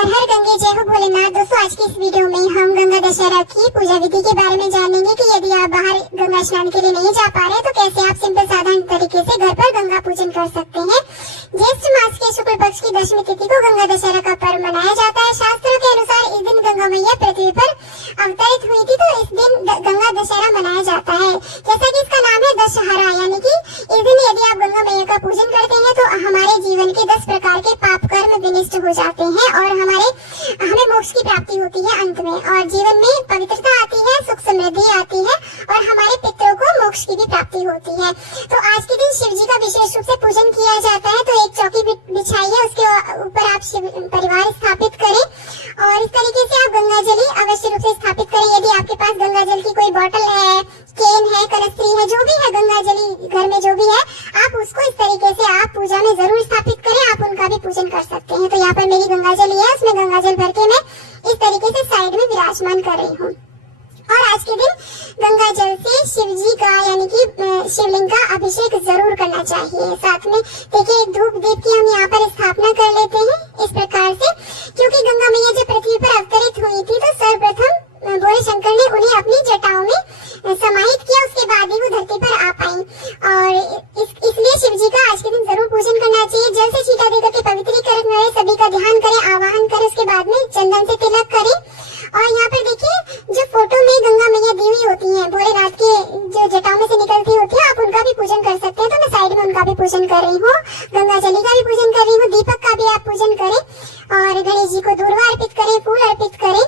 हर हर गंगे जय हो भोलेनाथ। दोस्तों आज की इस वीडियो में हम गंगा दशहरा की पूजा विधि के बारे में जानेंगे कि यदि आप बाहर गंगा स्नान के लिए नहीं जा पा रहे तो कैसे आप सिंपल साधारण तरीके से घर पर गंगा पूजन कर सकते हैं। ज्येष्ठ मास के शुक्ल पक्ष की दशमी तिथि को गंगा दशहरा का पर्व मनाया जाता है। शास्त्रों के अनुसार इस दिन गंगा मैया पृथ्वी पर अवतरित हुई थी, तो इस दिन गंगा दशहरा मनाया जाता है। जैसा कि इसका नाम है दशहरा, यानी कि इस दिन यदि आप गंगा मैया का पूजन करते हैं तो हमारे जीवन के 10 प्रकार के पाप कर्म विनष्ट हो जाते हैं और हमें मोक्ष की प्राप्ति होती है अंत में, और जीवन में पवित्रता आती है, सुख समृद्धि आती है और हमारे पितरों को मोक्ष की भी प्राप्ति होती है। तो आज के दिन शिव जी का विशेष रूप से पूजन किया जाता है। तो एक चौकी बिछाइए, उसके ऊपर आप शिव परिवार स्थापित करें और इस तरीके से आप गंगा जल अवश्य रूप से स्थापित करें। यदि आपके पास गंगा जल की कोई बोतल है, केन है, कलस्त्री है, जो भी है गंगा जल घर में जो भी है, आप उसको इस तरीके से आप पूजा में जरूर स्थापित करें। आप उनका भी पूजन कर सकते हैं। तो यहाँ पर मेरी गंगा जल है, उसमें गंगा जल भर के मैं इस तरीके से साइड में विराजमान कर रही हूँ। और आज के दिन गंगा जल से शिव जी का यानी कि शिवलिंग का अभिषेक जरूर करना चाहिए। साथ में देखिए धूप दीप की हम यहाँ पर स्थापना कर लेते हैं इस प्रकार से, क्योंकि गंगा मैया जब पृथ्वी पर अवतरित हुई थी तो सर्वप्रथम भोले शंकर ने उन्हें अपनी जटाओं में समाहित किया, उसके बाद ही वो धरती पर आ पाई। और इसलिए शिव जी का आज के दिन जरूर पूजन करना चाहिए। जल से छींटा देकर के पवित्रीकरण करें, सभी का ध्यान करें, आवाहन करें, उसके बाद में चंदन से तिलक करें। और यहाँ पर देखिए जो फोटो में गंगा मैया दी हुई होती हैं, भोलेनाथ की जो जटाओं में से निकलती होती है, आप उनका भी पूजन कर सकते हैं। तो मैं साइड में उनका भी पूजन कर रही हूँ, गंगा जली का भी पूजन कर रही हूँ, दीपक का भी आप पूजन करें और गणेश जी को दूर्वा अर्पित करें, फूल अर्पित करें।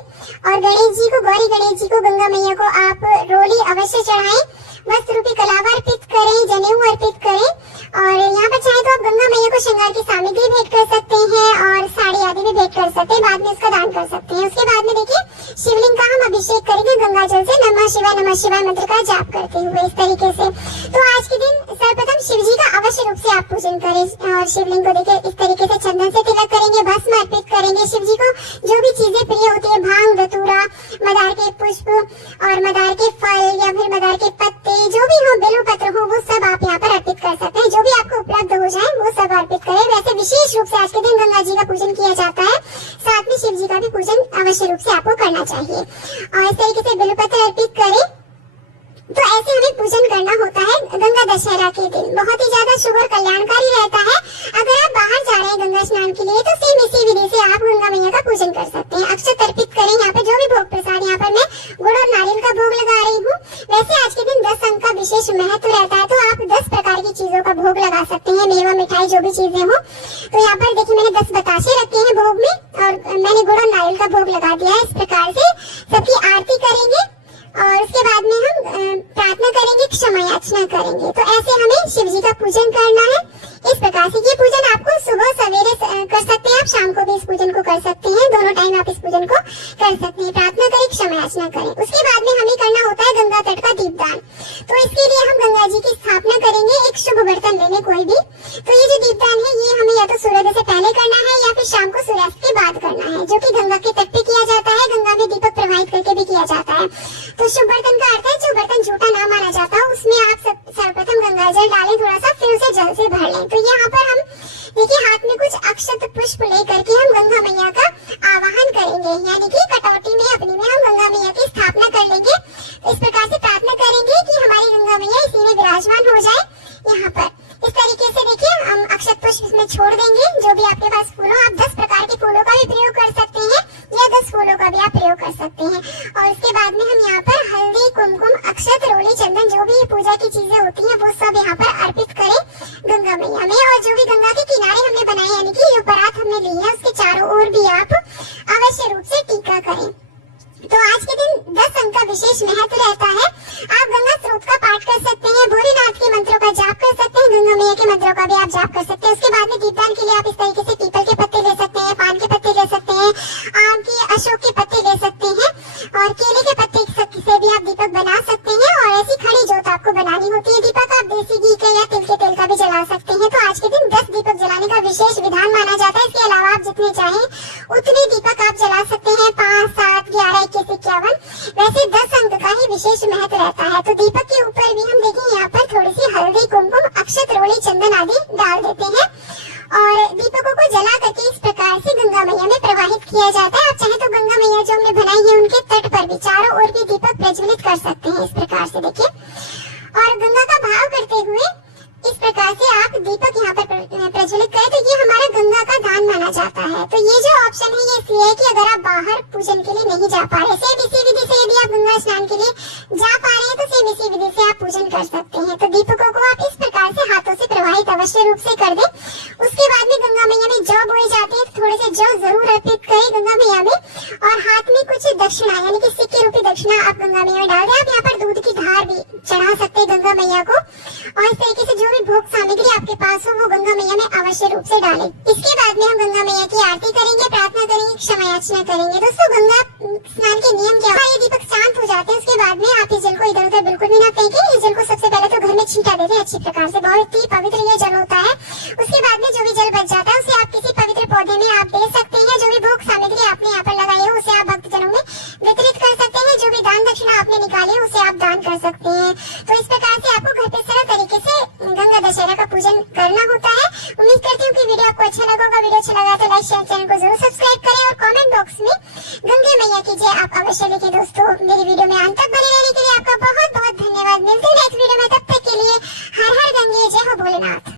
और गणेश जी को, गौरी गणेश जी को, गंगा मैया को आप रोली अवश्य चढ़ाएं, वस्त्र रूपी कलावा अर्पित करें, जनेऊ अर्पित करें। और यहाँ पर चाहे तो आप गंगा मैया को श्रृंगार की सामग्री भेंट कर सकते हैं और साड़ी आदि भी भेंट कर सकते हैं, बाद में उसका दान कर सकते हैं। उसके बाद में देखिए शिवलिंग का हम अभिषेक करेंगे गंगा जल से नमः शिवाय मंत्र का जाप करते हुए इस तरीके से। तो आज के दिन सर्वप्रथम शिव जी का अवश्य रूप से आप पूजन करें और शिवलिंग को देखिए इस तरीके से चंदन से तिलक करेंगे, भस्म अर्पित करेंगे। शिव जी को जो भी चीजें प्रिय होती है, भांग, धतूरा, मदार के पुष्प और मदार के फल या फिर मदार के पत्ते, जो भी हो, बेल पत्र हो, वो सब आप यहाँ पर अर्पित कर सकते हैं। जो भी आपको उपलब्ध हो जाए वो सब अर्पित करें। वैसे विशेष रूप से आज के दिन गंगा जी का पूजन किया जाता है, साथ में शिव जी का भी पूजन अवश्य रूप से आपको करना चाहिए। और इस तरीके से बेल पत्र अर्पित करें। तो ऐसे हमें पूजन करना होता है गंगा दशहरा के दिन। बहुत ही ज्यादा शुभ और कल्याणकारी रहता है। अगर आप बाहर जा रहे हैं गंगा स्नान के लिए तो सेम इसी विधि से आप गंगा मैया का पूजन कर सकते हैं। अक्षत अर्पित करें। यहाँ पे जो भी भोग प्रसाद, यहाँ पर मैं गुड़ और नारियल का भोग लगा रही हूँ। वैसे आज के दिन 10 अंक का विशेष महत्व रहता है, तो आप 10 प्रकार की चीजों का भोग लगा सकते हैं, मेवा, मिठाई, जो भी चीजें हो। तो यहाँ पर देखिए मैंने 10 बताशे रखे हैं भोग में और मैंने गुड़ और नारियल का भोग लगा दिया है। इस प्रकार से सबकी आरती करेंगे और उसके बाद में हम प्रार्थना करेंगे, क्षमा याचना करेंगे। तो ऐसे हमें शिव जी का पूजन करना है इस प्रकार से। ये पूजन आपको सुबह सवेरे कर सकते हैं, आप शाम को भी इस पूजन को कर सकते हैं, दोनों टाइम आप इस पूजन को कर सकते हैं। प्रार्थना करें, क्षमा याचना करें। उसके बाद में हमें करना होता है गंगा तट का दीपदान। तो इसके लिए हम गंगा जी की स्थापना करेंगे, एक शुभ बर्तन लेने कोई भी। तो ये जो दीपदान है ये हमें या तो सूर्योदय से पहले करना है या फिर शाम को सूर्यास्त के बाद करना है, जो कि गंगा के तट पे किया जाता है। गंगा में दीपक प्रवाहित करके भी किया जाता है। तो शुभ बर्तन का अर्थ है जो बर्तन झूठा ना माना जाता, उसमें आप सर्वप्रथम गंगा जल डालें थोड़ा सा, फिर उसे जल से भर लें। तो यहाँ पर हम देखिए हाथ में कुछ अक्षत पुष्प लेकर के हम गंगा मैया का आवाहन करेंगे, यानी कि कटौती में अपनी में हम गंगा मैया की स्थापना कर लेंगे। इस प्रकार से प्रार्थना करेंगे कि हमारी गंगा मैया इसी में विराजमान हो जाए। यहाँ पर इस तरीके से देखिए हम अक्षत पुष्प इसमें छोड़ देंगे। जो भी आपके पास फूल हो, आप 10 प्रकार के फूलों का भी प्रयोग कर सकते हैं या 10 फूलों का भी आप प्रयोग कर सकते हैं। और इसके बाद में हम यहाँ पर हल्दी, कुमकुम, अक्षत, रोली, चंदन, जो भी पूजा की चीजें होती हैं वो सब यहाँ पर अर्पित करें गंगा मैया में। और जो भी गंगा के किनारे हमने बनाए, यानी कि जो परात हमने ली है, उसके चारों ओर भी आप अवश्य रूप से टीका करें। तो आज के दिन 10 अंक का विशेष महत्व रहता है। आप गंगा स्रोत का पाठ कर सकते हैं, भोलेनाथ के मंत्रों का जाप कर सकते हैं, गंगा मैया के मंत्रों का भी आप जाप कर सकते हैं। उसके बाद में दीपदान के लिए आप इस तरीके से पीपल के पत्ते ले सकते हैं, पान के पत्ते ले सकते हैं, आम के, अशोक के पत्ते ले सकते हैं और केले के पत्ते से भी आप दीपक बना सकते हैं। और ऐसी खड़ी जोत आपको बनानी होती है दीपक, आप देसी घी के या तिल के तेल का भी जला सकते हैं। तो आज के दिन 10 दीपक जलाने का विशेष विधान माना जाता है। इसके अलावा आप जितने चाहें उतने दीपक आप जला सकते हैं, 5, 7, 11, 21, 51। वैसे 10 अंक का ही विशेष महत्व रहता है। तो दीपक के ऊपर भी हम देखें यहाँ पर थोड़ी सी हल्दी, कुमकुम, अक्षत, रोली, चंदन आदि डाल देते हैं और दीपकों को जला करके इस प्रकार से गंगा मैया में प्रवाहित प्रज्वलित किया जाता है। आप चाहे तो गंगा मैया जो हमने बनाई है उनके तट पर भी चारों ओर भी दीपक प्रज्वलित कर सकते हैं। इस प्रकार से देखिए, और गंगा का भाव करते हुए इस प्रकार से आप दीपक यहाँ पर प्रज्वलित करें तो ये हमारा गंगा का दान माना जाता है। तो ये जो ऑप्शन है ये इसलिए है कि अगर आप बाहर पूजन के लिए नहीं जा पा रहे, सेम इसी विधि से यदि आप गंगा स्नान के लिए जा पा रहे हैं तो सेम इसी विधि से आप पूजन कर सकते हैं। तो दीपकों को आप इस प्रकार से हाथों से प्रवाहित अवश्य रूप से कर दें। उसके बाद में गंगा मैया में जौ बोई जाती है, थोड़े से जौ जरूर अर्पित करें गंगा मैया में, और हाथ में कुछ दक्षिणा यानी कि सिक्के रूपी दक्षिणा आप गंगा मैया में डाल दें। आप यहाँ पर दूध की धार भी चढ़ा सकते हैं गंगा मैया को, और इस तरीके से जो भी भोग सामग्री आपके पास हो वो गंगा मैया में अवश्य रूप से डालें। इसके बाद में हम गंगा मैया की आरती करेंगे, प्रार्थना करेंगे, क्षमा याचना करेंगे। दोस्तों गंगा स्नान के नियम क्या है? ये दीपक शांत हो जाते हैं उसके बाद में आप इस जल को इधर उधर बिल्कुल भी ना फेंकें। इस जल को सबसे पहले तो घर में छींटा दे दें अच्छी प्रकार से, बहुत ही पवित्र ये जल होता है। उसके बाद में जो भी जल बच जाता है उसे आप किसी पवित्र पौधे में आप दे सकते हैं। जो भी भोग सामग्री आपने यहाँ पर लगाई हो उसे आप भक्तजनों में वितरित कर सकते हैं। जो भी दान दक्षिणा आपने निकाली है उसे आप दान कर सकते हैं। तो इस प्रकार से आपको घर पे सरल तरीके से गंगा दशहरा का पूजन करना होता है। उम्मीद करती हूँ कि वीडियो आपको अच्छा लगा होगा। वीडियो अच्छा लगा तो लाइक शेयर, चैनल को जरूर सब्सक्राइब करें और कमेंट बॉक्स में गंगे मैया की जय आप अवश्य लिखें। दोस्तों मेरी वीडियो में अंत